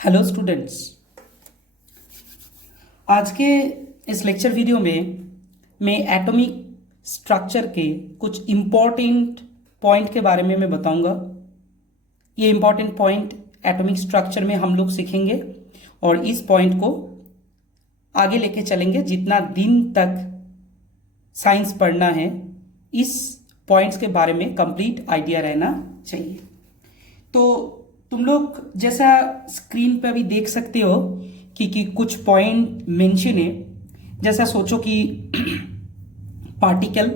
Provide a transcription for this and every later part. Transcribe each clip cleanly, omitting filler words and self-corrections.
Hello students. आज के इस लेक्चर वीडियो में मैं एटॉमिक स्ट्रक्चर के कुछ इम्पॉर्टेंट पॉइंट के बारे में मैं बताऊंगा। ये इम्पॉर्टेंट पॉइंट एटॉमिक स्ट्रक्चर में हम लोग सीखेंगे और इस पॉइंट को आगे लेके चलेंगे। जितना दिन तक साइंस पढ़ना है, इस पॉइंट्स के बारे में कंप्लीट आइडिया रहना चाहिए। तो तुम लोग जैसा स्क्रीन पे अभी देख सकते हो कि कुछ पॉइंट मेंशन है। जैसा सोचो कि पार्टिकल,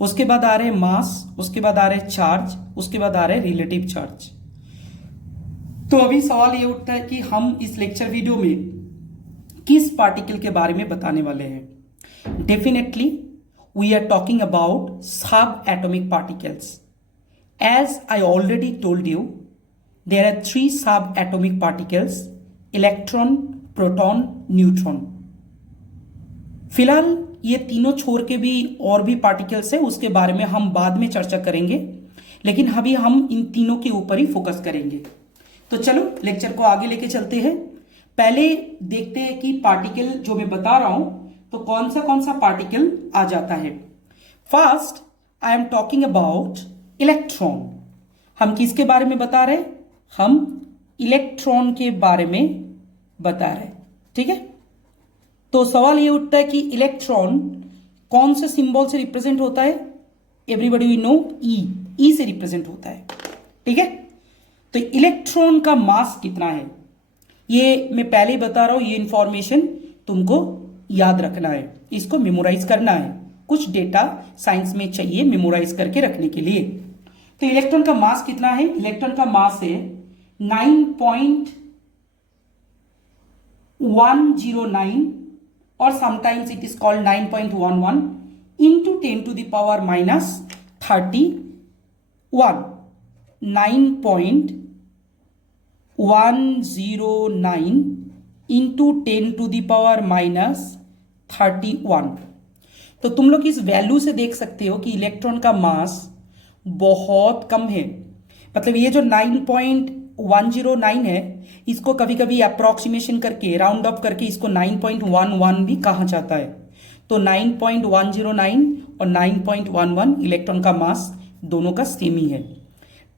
उसके बाद आ रहे मास, उसके बाद आ रहे चार्ज, उसके बाद आ रहे रिलेटिव चार्ज। तो अभी सवाल ये उठता है कि हम इस लेक्चर वीडियो में किस पार्टिकल के बारे में बताने वाले हैं। Definitely we are talking about subatomic particles. As I already told you, there are three subatomic particles: electron, proton, neutron। फिलहाल ये तीनों छोड़ के भी और भी पार्टिकल्स है, उसके बारे में हम बाद में चर्चा करेंगे, लेकिन अभी हम इन तीनों के ऊपर ही फोकस करेंगे। तो चलो लेक्चर को आगे लेके चलते हैं। पहले देखते हैं कि पार्टिकल जो मैं बता रहा हूं तो कौन सा पार्टिकल आ जाता है। First I am talking about electron. हम किसके बारे में बता रहे हैं? हम इलेक्ट्रॉन के बारे में बता रहे हैं, ठीक है। तो सवाल ये उठता है कि इलेक्ट्रॉन कौन से सिंबल से रिप्रेजेंट होता है? एवरीबॉडी वी नो, ई से रिप्रेजेंट होता है, ठीक है। तो इलेक्ट्रॉन का मास कितना है ये मैं पहले ही बता रहा हूं। ये इंफॉर्मेशन तुमको याद रखना है, इसको मेमोराइज करना है। कुछ डेटा साइंस में चाहिए मेमोराइज करके रखने के लिए। तो इलेक्ट्रॉन का मास कितना है? इलेक्ट्रॉन का मास है 9.109 और sometimes it is called 9.11 into 10 to the power minus 31। 9.109 into 10 to the power minus 31। तो तुम लोग इस वैल्यू से देख सकते हो कि इलेक्ट्रॉन का मास बहुत कम है। मतलब ये जो 9.109 है, इसको कभी कभी अप्रोक्सीमेशन करके राउंड ऑफ करके इसको 9.11 भी कहा जाता है। तो 9.109 और 9.11 इलेक्ट्रॉन का मास दोनों का सेम ही है।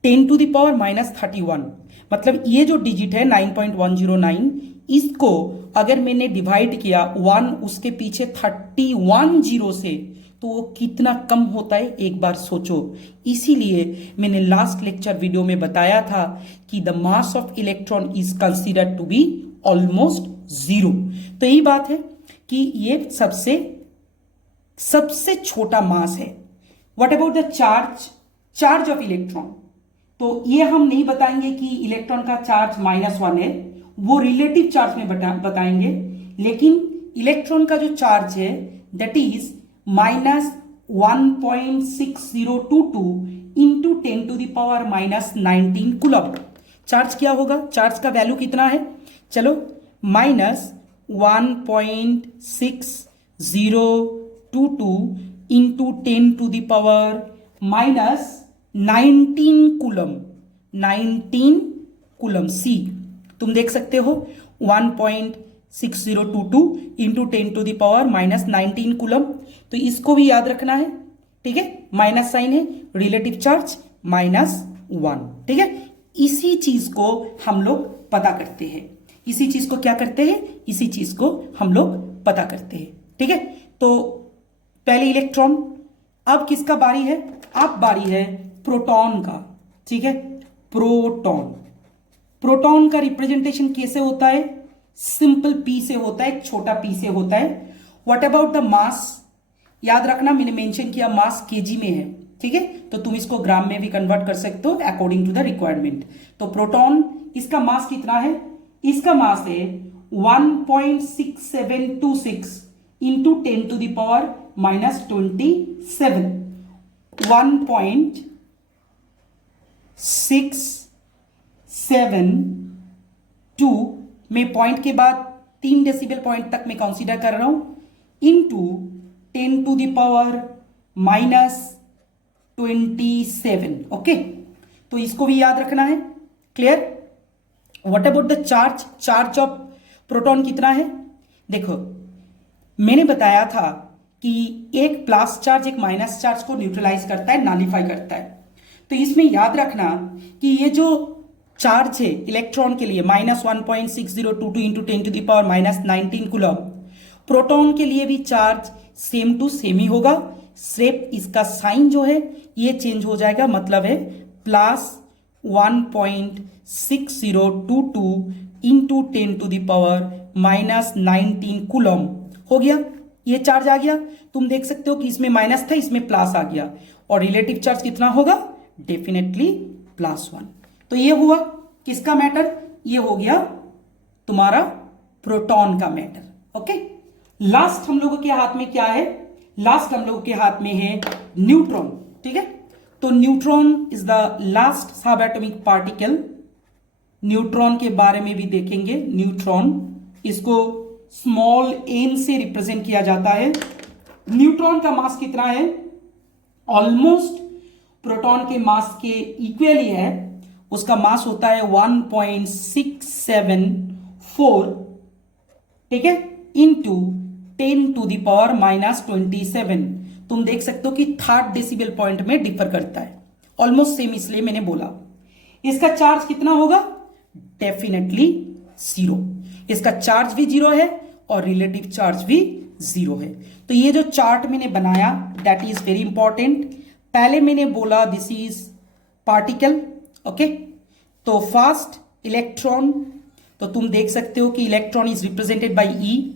10 टू द पावर माइनस 31, मतलब ये जो डिजिट है 9.109, इसको अगर मैंने डिवाइड किया 1 उसके पीछे 31 जीरो से, तो वो कितना कम होता है एक बार सोचो। इसीलिए मैंने लास्ट लेक्चर वीडियो में बताया था कि the mass of electron is considered to be almost zero. तो यही बात है कि ये सबसे छोटा मास है। What about the charge of electron? तो ये हम नहीं बताएंगे कि इलेक्ट्रॉन का चार्ज -1 है, वो रिलेटिव चार्ज में बताएंगे। लेकिन इलेक्ट्रॉन का जो चार्ज है that is -1.6022 into 10 to the power minus 19 coulomb. Charge क्या होगा? चार्ज का वैल्यू कितना है? चलो, -1.6022 into 10 to the power minus 19 coulomb. 19 coulomb C तुम देख सकते हो, 1.6022 into 10 to the power minus 19 coulomb. तो इसको भी याद रखना है, ठीक है। माइनस साइन है, रिलेटिव चार्ज -1, ठीक है। इसी चीज को हम लोग पता करते हैं। इसी चीज को क्या करते हैं? इसी चीज को हम लोग पता करते हैं, ठीक है। तो पहले इलेक्ट्रॉन, अब किसका बारी है? अब बारी है प्रोटॉन का, ठीक है। प्रोटॉन का रिप्रेजेंटेशन कैसे होता है? सिंपल पी से होता है, एक छोटा पी से होता है। What about the mass? याद रखना मैंने मेंशन किया मास केजी में है, ठीक है। तो तुम इसको ग्राम में भी कन्वर्ट कर सकते हो अकॉर्डिंग टू द रिक्वायरमेंट। तो प्रोटॉन, इसका मास कितना है? इसका मास है 1.6726 into 10 to the power minus 27। 1.672 में पॉइंट के बाद 3 डेसिबल पॉइंट तक मैं कंसीडर कर रहा हूं, into 10 to the power minus 27। Okay, तो इसको भी याद रखना है। Clear? What about the charge? Charge of proton कितना है? देखो मैंने बताया था कि एक प्लस चार्ज एक माइनस चार्ज को न्यूट्रलाइज करता है, नॉलिफाई करता है। तो इसमें याद रखना कि ये जो चार्ज है इलेक्ट्रॉन के लिए -1.6022 इंटू 10⁻⁻19 कूलम, प्रोटॉन के लिए भी चार्ज सेम टू सेम ही होगा, सिर्फ इसका साइन जो है ये चेंज हो जाएगा, मतलब है +1.6022 इंटू 10⁻⁻19 कूलम हो गया। ये चार्ज आ गया। तुम देख सकते हो कि इसमें माइनस था, इसमें प्लस आ गया, और रिलेटिव चार्ज कितना होगा? डेफिनेटली +1। तो ये हुआ किसका मैटर? ये हो गया तुम्हारा प्रोटॉन का मैटर। ओके, लास्ट हम लोगों के हाथ में क्या है? लास्ट हम लोगों के हाथ में है न्यूट्रॉन। ठीक है, तो न्यूट्रॉन इज द लास्ट सब एटॉमिक पार्टिकल। न्यूट्रॉन के बारे में भी देखेंगे। न्यूट्रॉन, इसको स्मॉल n से रिप्रेजेंट किया जाता है। न्यूट्रॉन का मास कितना है? ऑलमोस्ट प्रोटॉन के मास के इक्वल ही है। उसका मास होता है 1.674, ठीक है, इंटू 10⁻⁻27। तुम देख सकते हो कि थर्ड डेसिबल पॉइंट में डिफर करता है, ऑलमोस्ट सेम, इसलिए मैंने बोला। इसका चार्ज कितना होगा? डेफिनेटली 0। इसका चार्ज भी 0 है और रिलेटिव चार्ज भी 0 है। तो ये जो चार्ट मैंने बनाया दैट इज वेरी इंपॉर्टेंट। पहले मैंने बोला दिस इज पार्टिकल। ओके, तो फर्स्ट इलेक्ट्रॉन, तो तुम देख सकते हो कि इलेक्ट्रॉन इज रिप्रेजेंटेड बाय ई।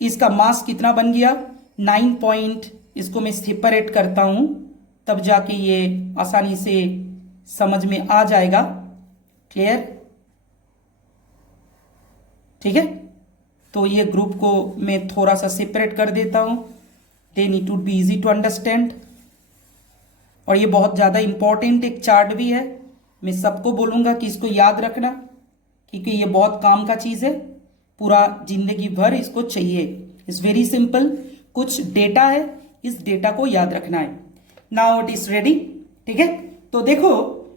इसका मास कितना बन गया? 9 पॉइंट। इसको मैं सेपरेट करता हूं तब जाके ये आसानी से समझ में आ जाएगा। क्लियर? ठीक है, तो ये ग्रुप को मैं थोड़ा सा सेपरेट कर देता हूं, then it would be easy to understand. और ये बहुत ज़्यादा इंपॉर्टेंट एक चार्ट भी है। मैं सबको बोलूँगा कि इसको याद रखना, क्योंकि ये बहुत काम का चीज़ है, पूरा जिंदगी भर इसको चाहिए। It's very simple. कुछ डेटा है, इस डेटा को याद रखना है। Now it is ready. ठीक है, तो देखो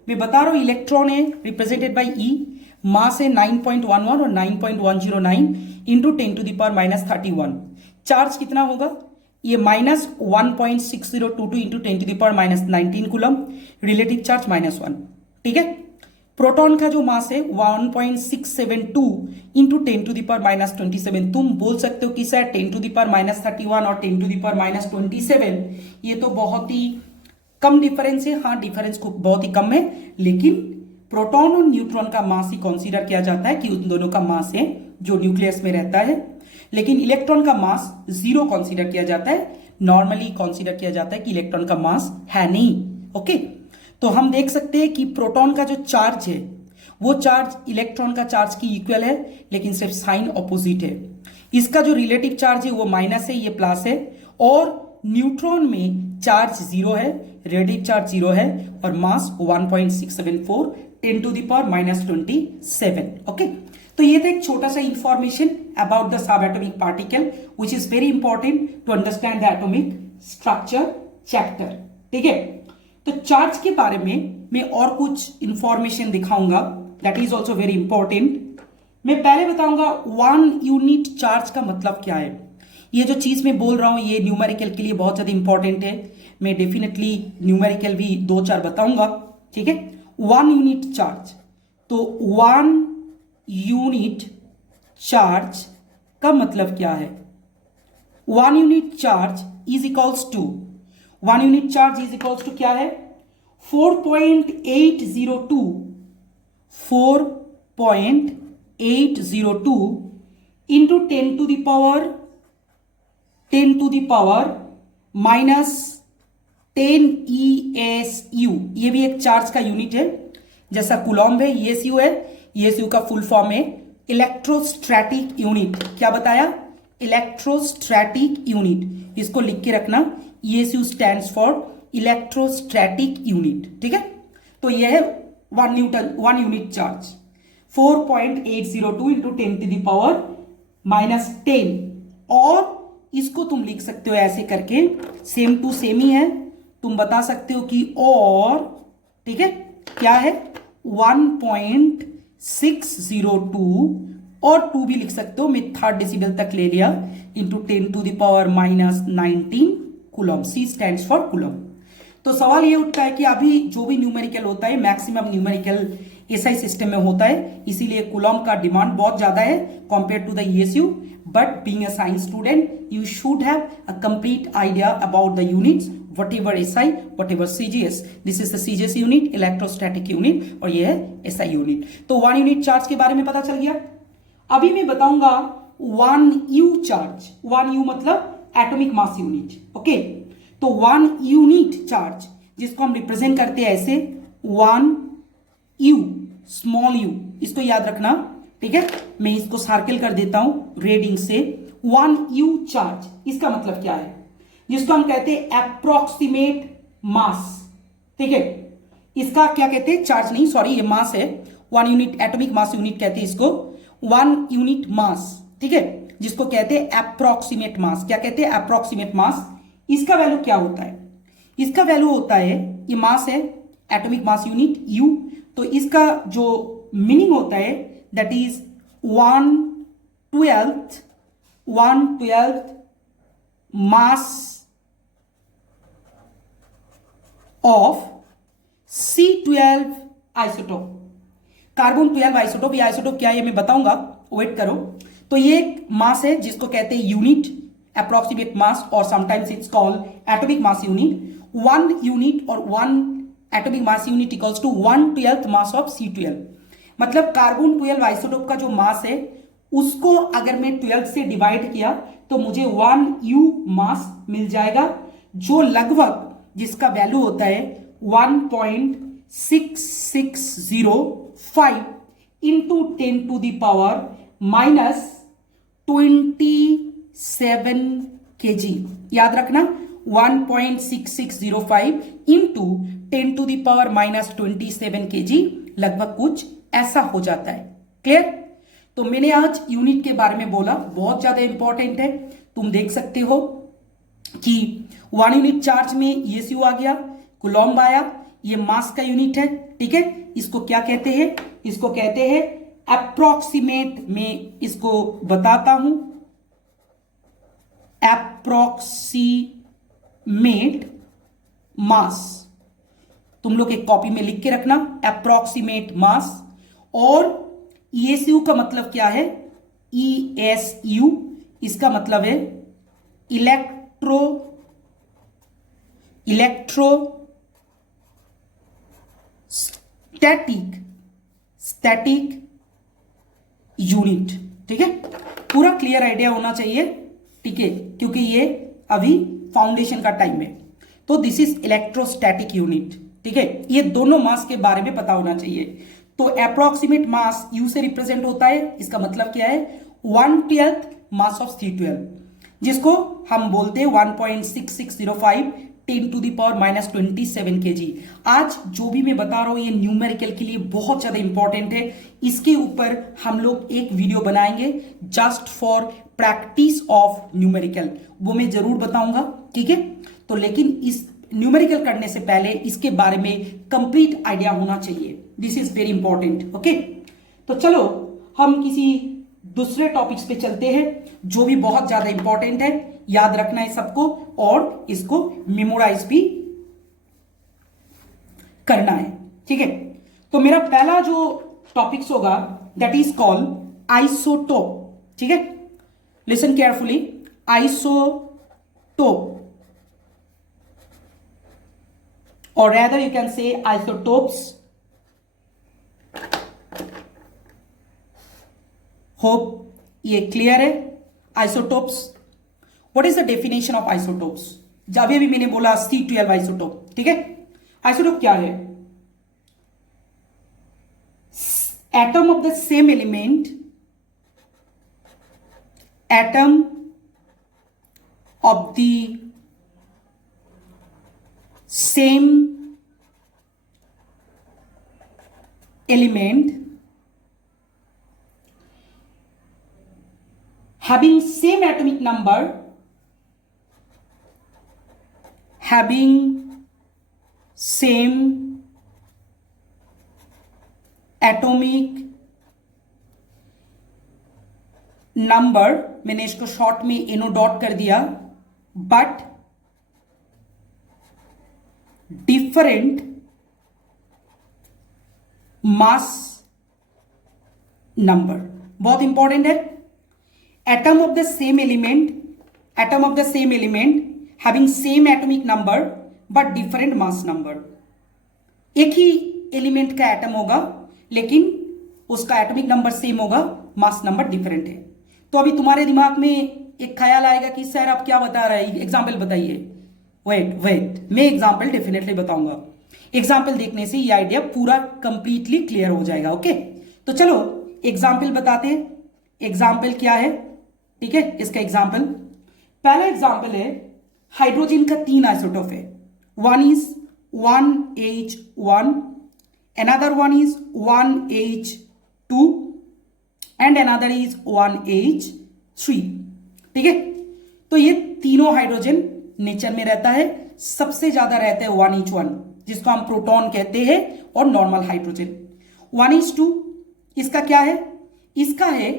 मैं बता रहा हूँ इलेक्ट्रॉन है रिप्रेजेंटेड बाय ई, मास है 9.11 और 9.109 इंटू 10⁻⁻31। चार्ज कितना होगा? ये -1.6022 इंटू 10⁻⁻19 कूलम, रिलेटिव चार्ज -1। ठीक है, प्रोटॉन का जो मास है 1.672 इंटू 10⁻⁻27। तुम बोल सकते हो कि सर 10⁻31 और 10⁻27 ये तो बहुत ही कम डिफरेंस है। हाँ, डिफरेंस बहुत ही कम है, लेकिन प्रोटॉन और न्यूट्रॉन का मास ही कंसीडर किया जाता है कि उन दोनों का मास है जो न्यूक्लियस में रहता है, लेकिन इलेक्ट्रॉन का मास 0 कंसीडर किया जाता है। नॉर्मली कंसीडर किया जाता है कि इलेक्ट्रॉन का मास है नहीं। ओके, तो हम देख सकते हैं कि प्रोटॉन का जो चार्ज है वो चार्ज इलेक्ट्रॉन का चार्ज की इक्वल है, लेकिन सिर्फ साइन ऑपोजिट है। इसका जो रिलेटिव चार्ज है वो माइनस है, ये प्लस है। और न्यूट्रॉन में चार्ज 0 है, रिलेटिव चार्ज 0 है, और मास 1.674 10⁻⁻27। ओके, तो ये था एक छोटा सा information about the sub atomic particle which is very important to understand the atomic structure chapter. ठीक है, तो चार्ज के बारे में मैं और कुछ इंफॉर्मेशन दिखाऊंगा that is also very important. मैं पहले बताऊंगा 1 यूनिट चार्ज का मतलब क्या है। ये जो चीज मैं बोल रहा हूं ये न्यूमेरिकल के लिए बहुत ज्यादा इंपॉर्टेंट है। मैं डेफिनेटली न्यूमेरिकल भी 2-4 बताऊंगा। ठीक है, 1 यूनिट चार्ज, तो 1 यूनिट चार्ज का मतलब क्या है? 1 unit charge is equals to 1 unit charge is equals to क्या है? 4.802 इंटू 10⁻⁻10⁻⁻10 ESU। ये भी एक चार्ज का यूनिट है, जैसा कूलॉम्ब है ESU है। ESU का फुल फॉर्म है इलेक्ट्रोस्टैटिक यूनिट। क्या बताया? Electrostatic unit. इसको लिख के रखना, ESU stands for electrostatic unit. ठीक है, तो यह है 1 यूनिट चार्ज 4.802 इंटू 10⁻⁻10। और इसको तुम लिख सकते हो ऐसे करके, सेम टू सेम ही है। तुम बता सकते हो कि और, ठीक है, क्या है? 1.6 और 2 भी लिख सकते हो, मैं थर्ड डेसिबल तक ले लिया, into 10⁻⁻19 coulomb. C stands for coulomb. तो सवाल ये उठता है कि अभी जो भी न्यूमेरिकल होता है मैक्सिमम न्यूमेरिकल एसआई सिस्टम में होता है, इसीलिए कूलम का डिमांड बहुत ज्यादा है compare to the ESU. But being a science student you should have a complete idea about the units, whatever SI, whatever CGS. This is the CGS unit, electrostatic unit, और ये है SI unit. तो 1 unit charge के बारे में पता चल गया। अभी मैं बताऊंगा 1U चार्ज। 1U मतलब एटॉमिक मास यूनिट। ओके, तो 1 यूनिट चार्ज जिसको हम रिप्रेजेंट करते हैं ऐसे 1U, स्मॉल u, इसको याद रखना, ठीक है। मैं इसको सर्कल कर देता हूं रेडिंग से। 1U चार्ज, इसका मतलब क्या है, जिसको हम कहते हैं अप्रोक्सीमेट मास, ठीक है। इसका क्या कहते हैं, चार्ज नहीं, सॉरी, ये मास है। 1 यूनिट एटॉमिक मास यूनिट कहते हैं इसको। 1 यूनिट मास, ठीक है, जिसको कहते हैं अप्रोक्सीमेट मास। क्या कहते हैं, अप्रोक्सीमेट मास। इसका वैल्यू क्या होता है, इसका वैल्यू होता है, ये मास है, एटॉमिक मास यूनिट U, तो इसका जो मीनिंग होता है that is 1/12 mass of C12 isotope, carbon 12 isotope. ये आइसोटोप क्या है ये मैं बताऊंगा, वेट करो। तो ये एक मास है जिसको कहते हैं यूनिट, अप्रोक्सीमेट मास, और sometimes it's called atomic mass unit. 1 unit और 1 atomic mass unit equals to 1/12 mass of C12। मतलब कार्बन 12 आइसोटोप का जो मास है उसको अगर मैं 12 से डिवाइड किया तो मुझे 1U मास मिल जाएगा, जो लगभग, जिसका वैल्यू होता है 1.6605 इंटू 10⁻⁻27 kg। याद रखना, 1.6605 इंटू 10⁻⁻27 kg, लगभग कुछ ऐसा हो जाता है। क्लियर। तो मैंने आज यूनिट के बारे में बोला, बहुत ज्यादा इंपॉर्टेंट है। तुम देख सकते हो कि 1 यूनिट चार्ज में ESU आ गया, कूलम्ब आया, ये मास का यूनिट है, ठीक है। इसको क्या कहते हैं, इसको कहते हैं अप्रोक्सीमेट, में इसको बताता हूं, अप्रोक्सीमेट मास। तुम लोग एक कॉपी में लिख के रखना, अप्रोक्सीमेट मास। और ESU का मतलब क्या है, ESU, इसका मतलब है स्टैटिक यूनिट, ठीक है। पूरा क्लियर आइडिया होना चाहिए, ठीक है, क्योंकि ये अभी फाउंडेशन का टाइम है। तो दिस इज इलेक्ट्रोस्टैटिक यूनिट, ठीक है। ये दोनों मास के बारे में पता होना चाहिए। तो अप्रोक्सीमेट मास U से रिप्रेजेंट होता है, इसका मतलब क्या है, 1/12 मास ऑफ C12, जिसको हम बोलते हैं 1.6605 10⁻⁻27 kg। आज जो भी मैं बता रहा हूं ये न्यूमेरिकल के लिए बहुत ज्यादा इंपॉर्टेंट है। इसके ऊपर हम लोग एक वीडियो बनाएंगे just for practice of numerical, वो मैं जरूर बताऊंगा, ठीक है। तो लेकिन इस न्यूमेरिकल करने से पहले इसके बारे में कंप्लीट आइडिया होना चाहिए, this is very important. Okay, तो चलो हम किसी दूसरे टॉपिक्स पे चलते हैं जो भी बहुत ज्यादा इंपॉर्टेंट है। याद रखना है सबको, और इसको मेमोराइज भी करना है, ठीक है। तो मेरा पहला जो टॉपिक्स होगा दैट इज कॉल्ड आइसोटोप, ठीक है। Listen carefully, isotope, or rather you can say isotopes. Hope ये क्लियर है। Isotopes, what is the definition of isotopes. जब भी मैंने बोला C12 आइसोटोप, ठीक है। आइसोटोप क्या है, atom of the same element, atom of the same element having same atomic number, having same atomic number, मैंने इसको शॉर्ट में एनो डॉट कर दिया, बट डिफरेंट मास नंबर। बहुत इंपॉर्टेंट है। Atom of the same element, atom of the same element having same atomic number but different mass number. एक ही element का atom होगा लेकिन उसका एटॉमिक नंबर सेम होगा, मास नंबर डिफरेंट है। तो अभी तुम्हारे दिमाग में एक ख्याल आएगा कि सर आप क्या बता रहे हैं, एग्जाम्पल बताइए। वेट, मैं एग्जाम्पल डेफिनेटली बताऊंगा। एग्जाम्पल देखने से ये आइडिया पूरा कंप्लीटली क्लियर हो जाएगा। ओके, तो चलो एग्जाम्पल बताते हैं। एग्जाम्पल क्या है, ठीक है, इसका एग्जाम्पल, पहला एग्जाम्पल है हाइड्रोजन का 3 आइसोटोप है। One is 1H1, another one is 1H2 and another is 1H3। ठीक है, तो ये तीनों हाइड्रोजन नेचर में रहता है, सबसे ज्यादा रहता है 1H1 जिसको हम प्रोटॉन कहते हैं, और नॉर्मल हाइड्रोजन 1H2 इसका क्या है, इसका है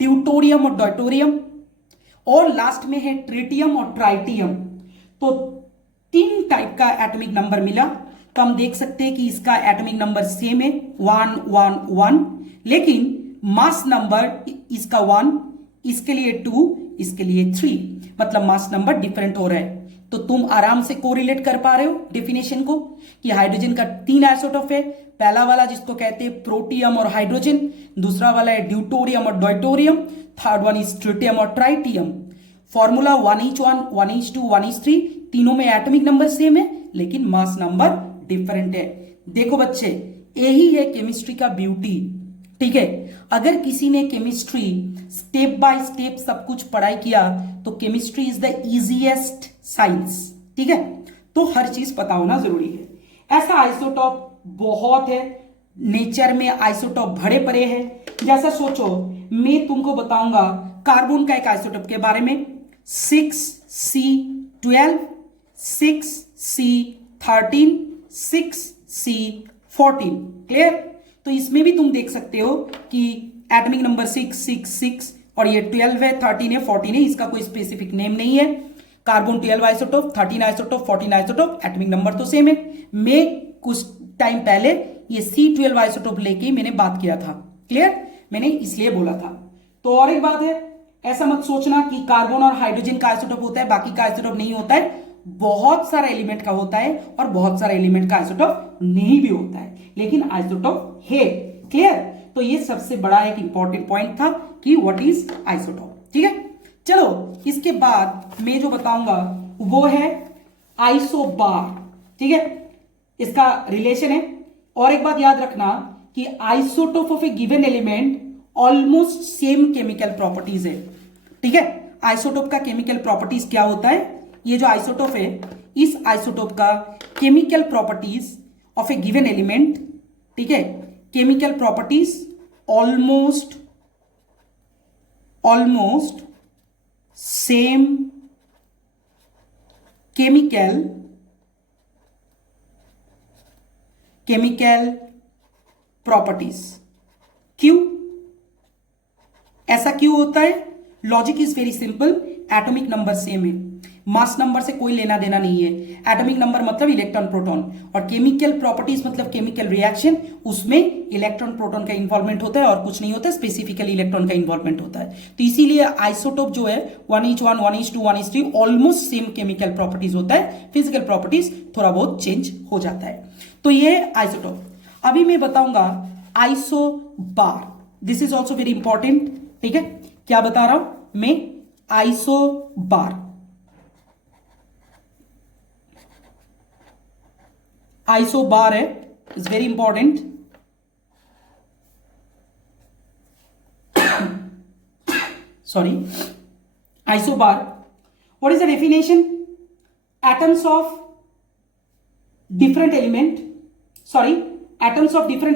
ड्यूटोरियम और डॉयटोरियम, और लास्ट में है ट्रिटियम और ट्राइटियम। तो 3 टाइप का एटॉमिक नंबर मिला। तो हम देख सकते हैं कि इसका एटॉमिक नंबर सेम है 1 1 1, लेकिन मास नंबर इसका 1, इसके लिए 2, इसके लिए 3, मतलब मास नंबर डिफरेंट हो रहा है। तो तुम आराम से कोरिलेट कर पा रहे हो डेफिनेशन को कि हाइड्रोजन का 3 आइसोटोप है, पहला वाला जिसको कहते हैं प्रोटियम और हाइड्रोजन, दूसरा वाला है ड्यूटोरियम और डॉयटोरियम, थर्ड वन इज ट्रिटियम और tritium. Formula 1H1 1H2 1H3, तीनों में एटॉमिक नंबर सेम है लेकिन मास नंबर डिफरेंट है। देखो बच्चे, यही है केमिस्ट्री का ब्यूटी। ठीक है, अगर किसी ने केमिस्ट्री स्टेप बाय स्टेप सब कुछ पढ़ाई किया तो chemistry is the easiest science. ठीक है, तो हर चीज पता होना जरूरी है। ऐसा आइसोटॉप बहुत है, नेचर में आइसोटॉप भरे पड़े हैं। जैसा सोचो, मैं तुमको बताऊंगा कार्बन का एक आइसोटॉप के बारे में, 6C12, 6C13, 6C14। क्लियर? तो इसमें भी तुम देख सकते हो कि एटॉमिक नंबर 6 6 6, और ये 12 है, 13 है, 14 है, इसका कोई स्पेसिफिक नेम नहीं है। Carbon 12 isotope, 13 isotope, 14 isotope, atomic number तो सेम है। मैं कुछ टाइम पहले ये C12 आइसोटोप लेके मैंने बात किया था। क्लियर? मैंने इसलिए बोला था। तो और एक बात है, ऐसा मत सोचना कि कार्बन और हाइड्रोजन का आइसोटोप होता है बाकी का आइसोटोप नहीं होता है। बहुत सारा एलिमेंट का होता है और बहुत सारा एलिमेंट का आइसोटोप नहीं भी होता है, लेकिन आइसोटोप है। क्लियर? तो ये सबसे बड़ा एक इंपॉर्टेंट पॉइंट था कि व्हाट इज आइसोटोप। ठीक है, चलो इसके बाद मैं जो बताऊंगा वो है आइसोबार। ठीक है, इसका रिलेशन है। और एक बात याद रखना कि isotope of A given element almost same chemical properties है। ठीक है, आइसोटोप का केमिकल प्रॉपर्टीज क्या होता है, ये जो आइसोटोप है, इस आइसोटोप का chemical properties of A given element, ठीक है, chemical properties almost same chemical properties. क्यों ऐसा क्यों होता है? Logic is very simple, atomic number same है, मास नंबर से कोई लेना देना नहीं है। एटॉमिक नंबर मतलब इलेक्ट्रॉन प्रोटॉन, और केमिकल प्रॉपर्टीज मतलब केमिकल रिएक्शन, उसमें इलेक्ट्रॉन प्रोटॉन का इन्वॉल्वमेंट होता है और कुछ नहीं होता है, स्पेसिफिकली इलेक्ट्रॉन का इन्वॉल्वमेंट होता है। तो इसीलिए आइसोटोप जो है 1H1 1H2 1H3 almost same chemical properties होता है, फिजिकल प्रॉपर्टीज थोड़ा बहुत चेंज हो जाता है। तो ये आइसोटोप। अभी मैं बताऊंगा isobar, this is also very important. ठीक है, क्या बता रहा हूं मैं? आइसोबार। आइसोबार है, is very important. Sorry, isobar, what is the definition? atoms of different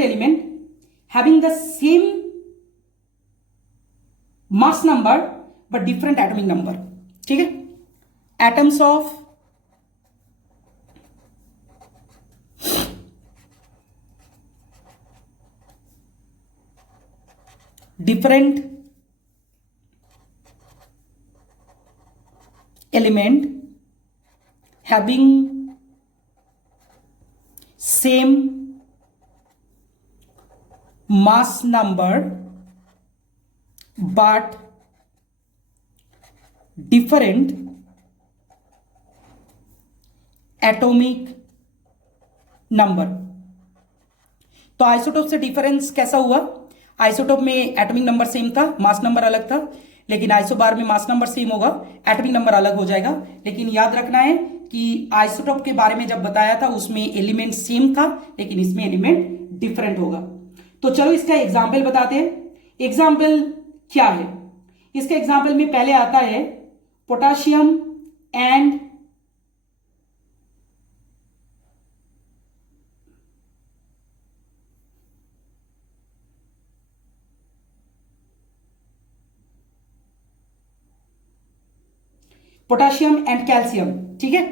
element having the same mass number but different atomic number। ठीक है, atoms of different element having same mass number but different atomic number. तो isotope से difference कैसा हुआ? Isotope में atomic number same था, mass number अलग था, लेकिन आइसोबार में मास नंबर सेम होगा, एटॉमिक नंबर अलग हो जाएगा। लेकिन याद रखना है कि आइसोटोप के बारे में जब बताया था उसमें एलिमेंट सेम था, लेकिन इसमें एलिमेंट डिफरेंट होगा। तो चलो इसका एग्जाम्पल बताते हैं। एग्जाम्पल क्या है? इसके एग्जाम्पल में पहले आता है पोटाशियम एंड कैल्शियम। ठीक है,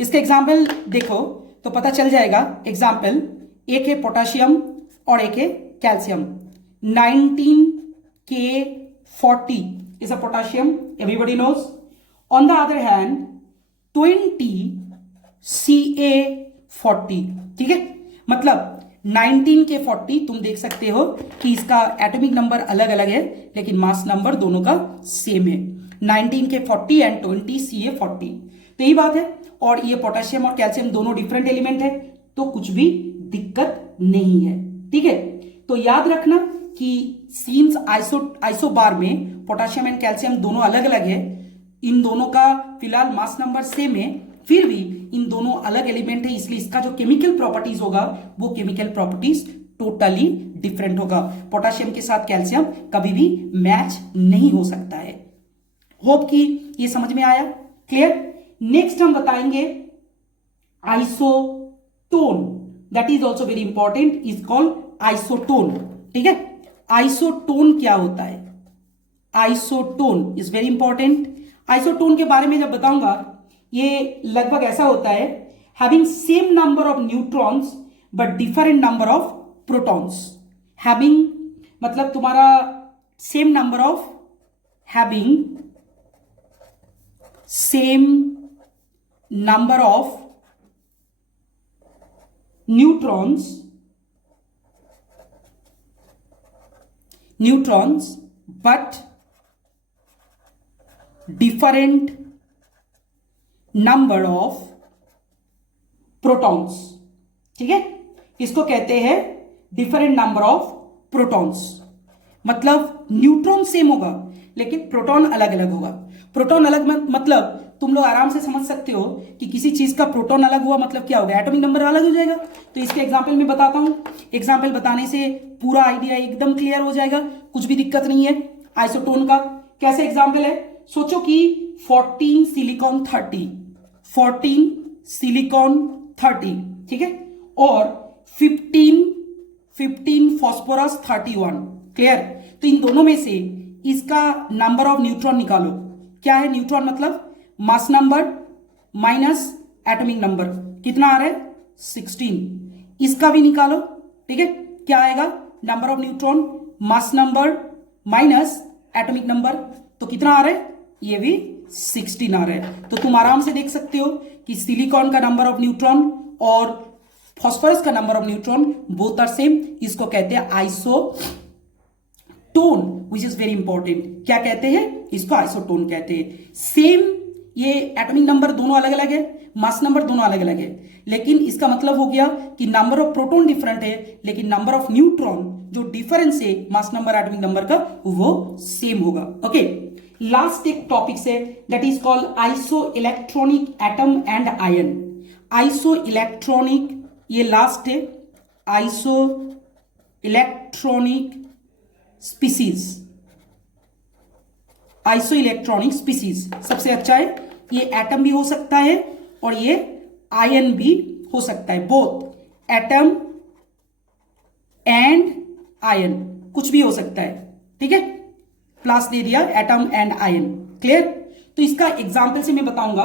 इसके एग्जाम्पल देखो तो पता चल जाएगा। एग्जाम्पल, एक है पोटाशियम और एक है calcium. 19K40 is a potassium, everybody knows. On the other hand 20Ca40। ठीक है, मतलब 19K40 तुम देख सकते हो कि इसका एटॉमिक नंबर अलग अलग है, लेकिन मास नंबर दोनों का सेम है, 19K40 एंड 20Ca40। तो यही बात है। और ये पोटेशियम और कैल्शियम दोनों डिफरेंट एलिमेंट है, तो कुछ भी दिक्कत नहीं है। ठीक है, तो याद रखना कि सीन्स आइसोबार में पोटेशियम एंड कैल्शियम दोनों अलग अलग है, इन दोनों का फिलहाल मास नंबर सेम है, फिर भी इन दोनों अलग एलिमेंट है, इसलिए इसका जो केमिकल प्रॉपर्टीज होगा वो केमिकल प्रॉपर्टीज टोटली डिफरेंट होगा। पोटेशियम के साथ कैल्शियम कभी भी मैच नहीं हो सकता है। होप कि ये समझ में आया, क्लियर। नेक्स्ट हम बताएंगे isotone, that is also very important, is called isotone. ठीक है, आइसोटोन क्या होता है? Isotone is very important. Isotone के बारे में जब बताऊंगा, ये लगभग ऐसा होता है, having same number of neutrons but different number of protons. Having मतलब तुम्हारा same number of, having same number of neutrons but different number of protons। ठीक है, इसको कहते हैं डिफरेंट नंबर ऑफ प्रोटॉन्स। मतलब न्यूट्रॉन सेम होगा लेकिन प्रोटॉन अलग अलग होगा। प्रोटॉन अलग मतलब तुम लोग आराम से समझ सकते हो कि किसी चीज का प्रोटॉन अलग हुआ मतलब क्या होगा, एटॉमिक नंबर अलग हो जाएगा। तो इसके एग्जाम्पल में बताता हूं, एग्जाम्पल बताने से पूरा आइडिया एकदम क्लियर हो जाएगा, कुछ भी दिक्कत नहीं है आइसोटोन का। कैसे एग्जाम्पल है? सोचो कि 14 सिलिकॉन 30, 14 सिलिकॉन 30, ठीक है, और 15 फॉस्फोरस 31। क्लियर? तो इन दोनों में से इसका नंबर ऑफ न्यूट्रॉन निकालो। क्या है न्यूट्रॉन? मतलब mass number minus atomic number. कितना आ रहा है? 16। इसका भी निकालो। ठीक है, क्या आएगा? Number of neutron mass number minus atomic number, तो कितना आ रहा है? ये भी 16 आ रहा है। तो तुम आराम से देख सकते हो कि सिलिकॉन का नंबर ऑफ न्यूट्रॉन और फॉस्फोरस का number of neutron both are same. इसको कहते हैं isotone, which is very important. क्या कहते हैं? इसको आइसोटोन कहते हैं। सेम ये एटॉमिक नंबर दोनों अलग अलग है, मास नंबर दोनों अलग अलग है, लेकिन इसका मतलब हो गया कि नंबर ऑफ प्रोटॉन डिफरेंट है, लेकिन नंबर ऑफ न्यूट्रॉन जो डिफरेंस है मास नंबर एटॉमिक नंबर का वो सेम होगा। ओके, लास्ट एक टॉपिक से, that is called iso electronic atom and ion. Iso electronic, ये लास्ट है, iso electronic species. Iso electronic species सबसे अच्छा है। ये एटम भी हो सकता है और ये आयन भी हो सकता है, बोथ एटम एंड आयन, कुछ भी हो सकता है। ठीक है, प्लस दे दिया एटम एंड आयन। क्लियर? तो इसका एग्जाम्पल से मैं बताऊंगा,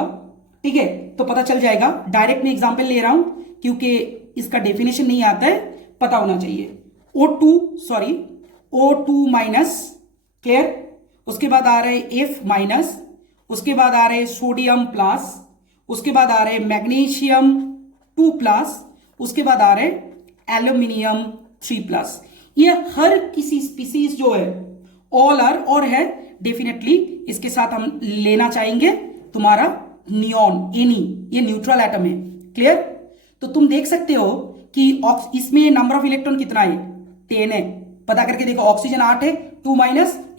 ठीक है, तो पता चल जाएगा। डायरेक्ट मैं एग्जाम्पल ले रहा हूं क्योंकि इसका डेफिनेशन नहीं आता है, पता होना चाहिए। O2 माइनस, क्लियर, उसके बाद आ रहा है F माइनस, उसके बाद आ रहे सोडियम प्लस, उसके बाद आ रहे मैग्नीशियम 2+, उसके बाद आ रहे एल्यूमिनियम 3+। ये हर किसी स्पीसीज जो है ऑल आर और है डेफिनेटली इसके साथ हम लेना चाहेंगे तुम्हारा नियॉन एनी, ये न्यूट्रल एटम है। क्लियर? तो तुम देख सकते हो कि इसमें नंबर ऑफ इलेक्ट्रॉन कितना है, 10 है। पता करके देखो, ऑक्सीजन 8 है, 2 -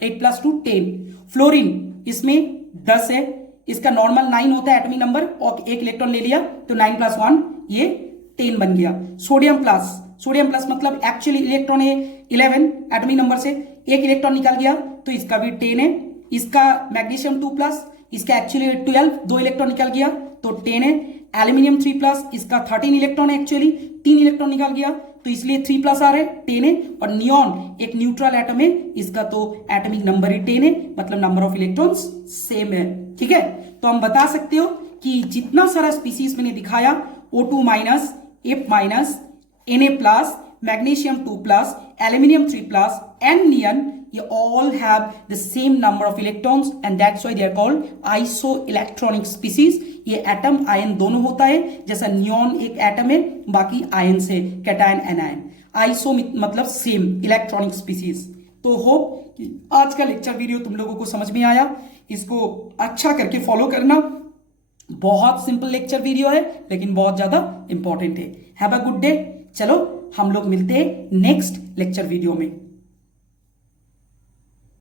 8 + 2 10। फ्लोरीन इसमें 10 है, इसका नॉर्मल 9 होता है एटॉमिक नंबर, और एक इलेक्ट्रॉन ले लिया तो 9 + 1 ये 10 बन गया। सोडियम प्लस मतलब एक्चुअली इलेक्ट्रॉन है 11 एटॉमिक नंबर से, एक इलेक्ट्रॉन निकल गया तो इसका भी 10 है। इसका मैग्नीशियम 2+, इसका एक्चुअली 12, 2 इलेक्ट्रॉन निकल गया तो 10 है। एल्यूमिनियम 3+, इसका 13 इलेक्ट्रॉन है, एक्चुअली 3 इलेक्ट्रॉन निकल गया तो इसलिए 3+ आ रहे 10 है। और नियॉन एक न्यूट्रल एटम है, इसका तो एटॉमिक नंबर ही 10 है, मतलब नंबर ऑफ इलेक्ट्रॉन्स सेम है। ठीक है, तो हम बता सकते हो कि जितना सारा स्पीसीज मैंने दिखाया, O2-, F-, Na+, magnesium 2+, aluminium 3+, and neon, you all have the same number of electrons and that's why they are called isoelectronic species। ये एटम आयन दोनों होता है, जैसा नियॉन एक एटम है, बाकी आयन से कैटायन एनायन। आइसो मतलब सेम, इलेक्ट्रॉनिक स्पीसीज। तो होप कि आज का लेक्चर वीडियो तुम लोगों को समझ में आया, इसको अच्छा करके फॉलो करना। बहुत सिंपल लेक्चर वीडियो है लेकिन बहुत ज्यादा इंपॉर्टेंट है। Have a good day. चलो हम लोग मिलते हैं नेक्स्ट लेक्चर वीडियो में।